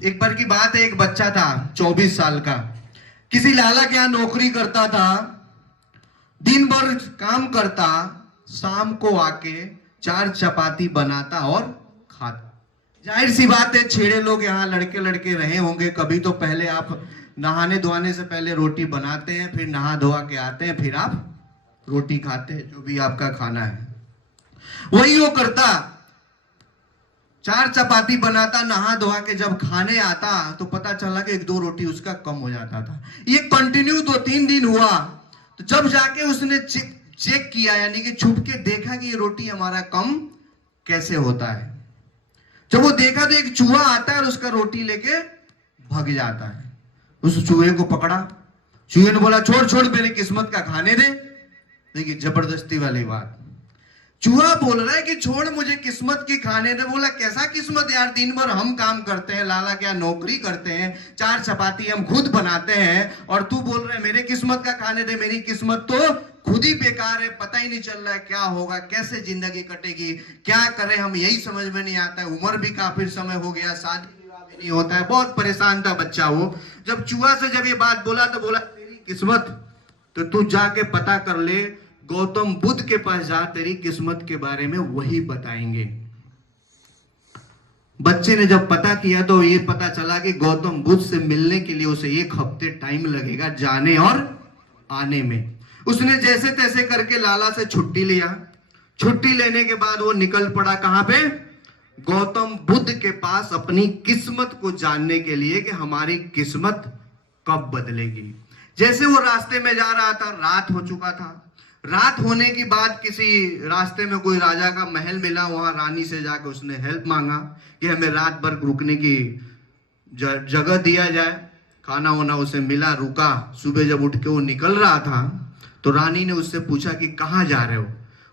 एक बार की बात है, एक बच्चा था 24 साल का, किसी लाला के यहाँ नौकरी करता था। दिन भर काम करता, शाम को आके 4 चपाती बनाता और खाता। जाहिर सी बात है, छेड़े लोग यहाँ लड़के लड़के रहे होंगे कभी, तो पहले आप नहाने धोने से पहले रोटी बनाते हैं, फिर नहा धोआ के आते हैं, फिर आप रोटी खाते हैं, जो भी आपका खाना है वही वो करता। 4 चपाती बनाता, नहा धोआ के जब खाने आता तो पता चला कि 1-2 रोटी उसका कम हो जाता था। ये कंटिन्यू 2-3 दिन हुआ, तो जब जाके उसने चेक किया, यानी कि छुप के देखा कि ये रोटी हमारा कम कैसे होता है। जब वो देखा तो एक चूहा आता है और उसका रोटी लेके भाग जाता है। उस चूहे को पकड़ा, चूहे ने बोला छोड़ छोड़, मेरी किस्मत का खाने दे। देखिए जबरदस्ती वाली बात। चूहा बोल रहा है कि छोड़ मुझे किस्मत की खाने दे। बोला कैसा किस्मत यार, दिन भर हम काम करते हैं, लाला क्या नौकरी करते हैं, 4 चपाती हम खुद बनाते हैं, और तू बोल रहा है मेरे किस्मत का खाने दे। मेरी किस्मत तो खुद ही बेकार है, पता ही नहीं चल रहा है क्या होगा, कैसे जिंदगी कटेगी, क्या करें हम, यही समझ में नहीं आता है। उम्र भी काफी समय हो गया, शादी विवाह भी नहीं होता है। बहुत परेशान था बच्चा वो। जब चूहा से जब ये बात बोला तो बोला तेरी किस्मत तो तू जाके पता कर ले, गौतम बुद्ध के पास जा, तेरी किस्मत के बारे में वही बताएंगे। बच्चे ने जब पता किया तो ये पता चला कि गौतम बुद्ध से मिलने के लिए उसे 1 हफ्ते टाइम लगेगा जाने और आने में। उसने जैसे तैसे करके लाला से छुट्टी लिया। छुट्टी लेने के बाद वो निकल पड़ा कहां पे? गौतम बुद्ध के पास, अपनी किस्मत को जानने के लिए कि हमारी किस्मत कब बदलेगी। जैसे वो रास्ते में जा रहा था, रात हो चुका था। रात होने के बाद किसी रास्ते में कोई राजा का महल मिला, वहां रानी से जाकर उसने हेल्प मांगा कि हमें रात भर रुकने की जगह दिया जाए। खाना वाना उसे मिला, रुका। सुबह जब उठ के वो निकल रहा था तो रानी ने उससे पूछा कि कहाँ जा रहे हो।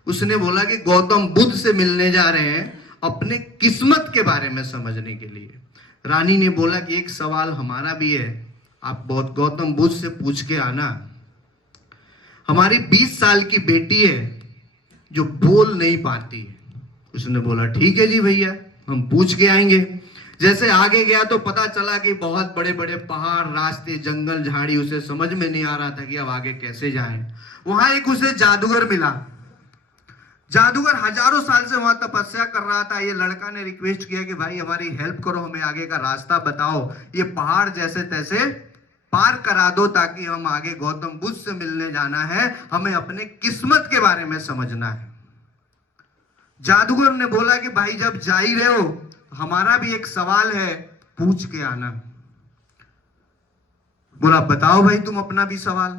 उसने बोला कि गौतम बुद्ध से मिलने जा रहे हैं, अपने किस्मत के बारे में समझने के लिए। रानी ने बोला कि एक सवाल हमारा भी है, आप बहुत गौतम बुद्ध से पूछ के आना। हमारी 20 साल की बेटी है जो बोल नहीं पाती है। उसने बोला ठीक है जी भैया, हम पूछ के आएंगे। जैसे आगे गया तो पता चला कि बहुत बड़े बड़े पहाड़, रास्ते, जंगल, झाड़ी, उसे समझ में नहीं आ रहा था कि अब आगे कैसे जाएं। वहां एक उसे जादूगर मिला। जादूगर हजारों साल से वहां तपस्या कर रहा था। ये लड़का ने रिक्वेस्ट किया कि भाई हमारी हेल्प करो, हमें आगे का रास्ता बताओ, ये पहाड़ जैसे तैसे पार करा दो ताकि हम आगे गौतम बुद्ध से मिलने जाना है, हमें अपने किस्मत के बारे में समझना है। जादूगर ने बोला कि भाई जब जा ही रहे हो, हमारा भी एक सवाल है, पूछ के आना। बोला बताओ भाई तुम अपना भी सवाल।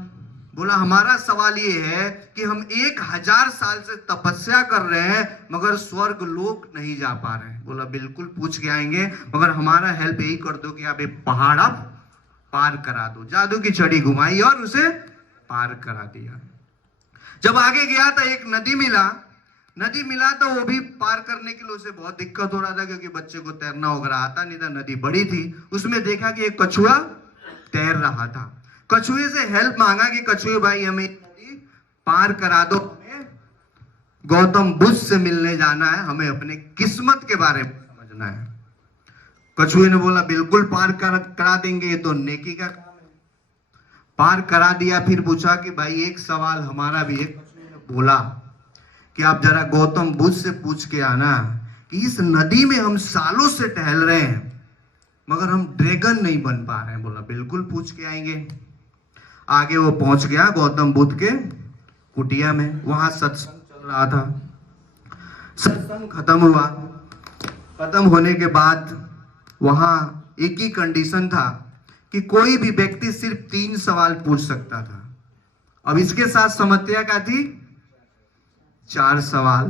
बोला हमारा सवाल ये है कि हम 1000 साल से तपस्या कर रहे हैं मगर स्वर्ग लोक नहीं जा पा रहे हैं। बोला बिल्कुल पूछ के आएंगे, मगर हमारा हेल्प यही कर दो कि आप एक पहाड़ आप पार करा दो। जादू की छड़ी घुमाई और उसे पार करा दिया। जब आगे गया था एक नदी मिला तो वो भी पार करने के लिए उसे बहुत दिक्कत हो रहा था, क्योंकि बच्चे को तैरना वगैरह आता नहीं था, नदी बड़ी थी। उसमें देखा कि एक कछुआ तैर रहा था। कछुए से हेल्प मांगा कि कछुए भाई हमें नदी पार करा दो, हमें गौतम बुद्ध से मिलने जाना है, हमें अपने किस्मत के बारे में समझना है। कछुए ने बोला बिल्कुल पार करा देंगे, ये तो नेकी का काम है। पार करा दिया। फिर पूछा कि भाई एक सवाल हमारा भी है। कछुए ने बोला कि आप जरा गौतम बुद्ध से पूछ के आना कि इस नदी में हम सालों से टहल रहे हैं मगर हम ड्रैगन नहीं बन पा रहे हैं। बोला बिल्कुल पूछ के आएंगे। आगे वो पहुंच गया गौतम बुद्ध के कुटिया में। वहां सत्संग चल रहा था। सत्संग खत्म हुआ। खत्म होने के बाद वहां एक ही कंडीशन था कि कोई भी व्यक्ति सिर्फ 3 सवाल पूछ सकता था। अब इसके साथ समस्या क्या थी? 4 सवाल।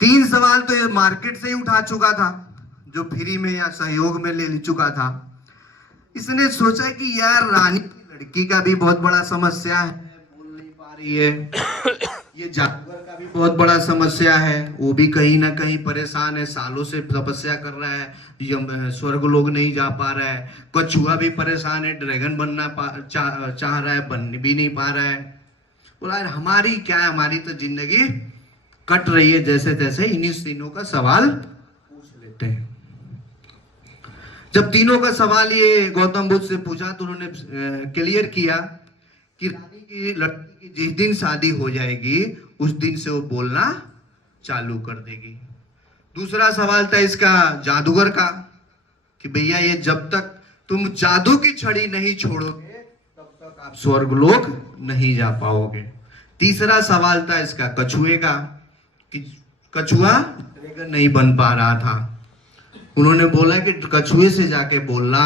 3 सवाल तो ये मार्केट से ही उठा चुका था, जो फ्री में या सहयोग में ले चुका था। इसने सोचा कि यार रानी की लड़की का भी बहुत बड़ा समस्या है, बोल नहीं पा रही है। ये जादूगर का भी बहुत बड़ा समस्या है, वो भी कहीं ना कहीं परेशान है, सालों से तपस्या कर रहा है, स्वर्ग लोग नहीं जा पा रहा है। कछुआ भी परेशान है, ड्रैगन बनना चाह रहा है, बन भी नहीं पा रहा है। बोला हमारी क्या है, हमारी तो जिंदगी कट रही है जैसे तैसे, इन्हीं तीनों का सवाल पूछ लेते हैं। जब तीनों का सवाल ये गौतम बुद्ध से पूछा तो उन्होंने क्लियर किया कि रानी की लड़की की जिस दिन शादी हो जाएगी उस दिन से वो बोलना चालू कर देगी। दूसरा सवाल था इसका जादूगर का कि भैया ये जब तक तुम जादू की छड़ी नहीं छोड़ोगे तब तक आप स्वर्गलोक नहीं जा पाओगे। तीसरा सवाल था इसका कछुए का कि कछुआ ड्रैगन नहीं बन पा रहा था। उन्होंने बोला कि कछुए से जाके बोलना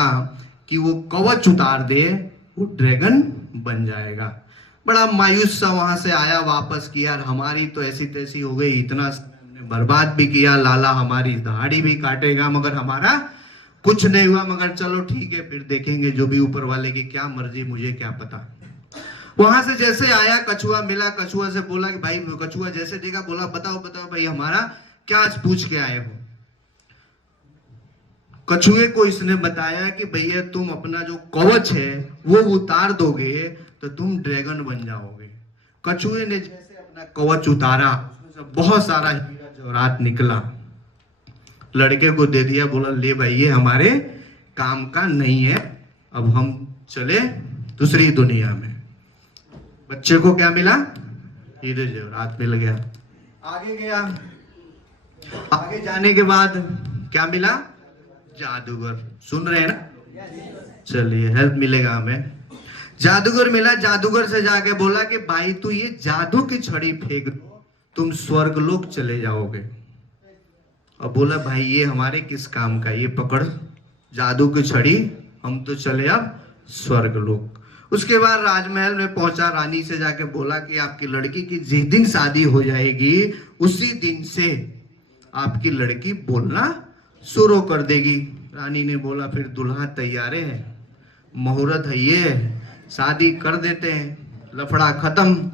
कि वो कवच उतार दे, वो ड्रैगन बन जाएगा। बड़ा मायूस सा वहां से आया वापस कि यार हमारी तो ऐसी तैसी हो गई, इतना हमने बर्बाद भी किया, लाला हमारी दाढ़ी भी काटेगा मगर हमारा कुछ नहीं हुआ। मगर चलो ठीक है, फिर देखेंगे जो भी ऊपर वाले की क्या मर्जी, मुझे क्या पता। वहां से जैसे आया कछुआ मिला, कछुआ से बोला कि भाई, कछुआ जैसे देखा बोला बताओ बताओ भाई हमारा क्या आज पूछ के आए हो। कछुए को इसने बताया कि भैया तुम अपना जो कवच है वो उतार दोगे तो तुम ड्रैगन बन जाओगे। कछुए ने जैसे अपना कवच उतारा, बहुत सारा हीरा जवाहरात निकला, लड़के को दे दिया, बोला ले भाई ये हमारे काम का नहीं है, अब हम चले दूसरी दुनिया में। बच्चे को क्या मिला? हीरे जवाहरात मिल गया। आगे गया, आगे जाने के बाद क्या मिला? जादूगर। सुन रहे हैं ना? चलिए हेल्प मिलेगा हमें। जादूगर मिला, जादूगर से जाके बोला कि भाई तू ये जादू की छड़ी फेंक दो, तुम स्वर्गलोक चले जाओगे। अब बोला भाई ये हमारे किस काम का, ये पकड़ जादू की छड़ी, हम तो चले अब स्वर्गलोक। उसके बाद राजमहल में पहुंचा, रानी से जाके बोला कि आपकी लड़की की जिस दिन शादी हो जाएगी उसी दिन से आपकी लड़की बोलना शुरू कर देगी। रानी ने बोला फिर दुल्हा तैयार है, मुहूर्त है, ये शादी कर देते हैं, लफड़ा खत्म।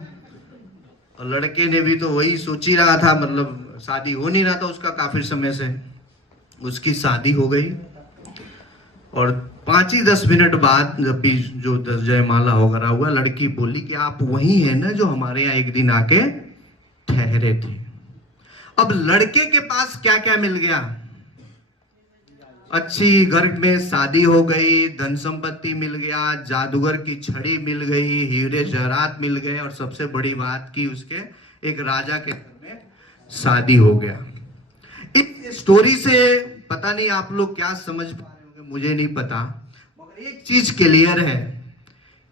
और लड़के ने भी तो वही सोच ही रहा था, मतलब शादी हो नहीं रहा था उसका काफी समय से। उसकी शादी हो गई और 5 ही 10 मिनट बाद जब भी जो जयमाला वगैरह हुआ, लड़की बोली कि आप वही है ना जो हमारे यहाँ एक दिन आके ठहरे थे। अब लड़के के पास क्या क्या मिल गया? अच्छी घर में शादी हो गई, धन संपत्ति मिल गया, जादूगर की छड़ी मिल गई, हीरे जवाहरात मिल गए और सबसे बड़ी बात की उसके एक राजा के घर में शादी हो गया। इस स्टोरी से पता नहीं आप लोग क्या समझ पा रहे होंगे, मुझे नहीं पता, मगर एक चीज क्लियर है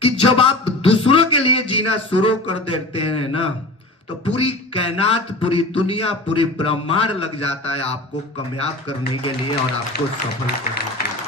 कि जब आप दूसरों के लिए जीना शुरू कर देते हैं ना तो पूरी कायनात, पूरी दुनिया, पूरी ब्रह्मांड लग जाता है आपको कामयाब करने के लिए और आपको सफल करने के लिए।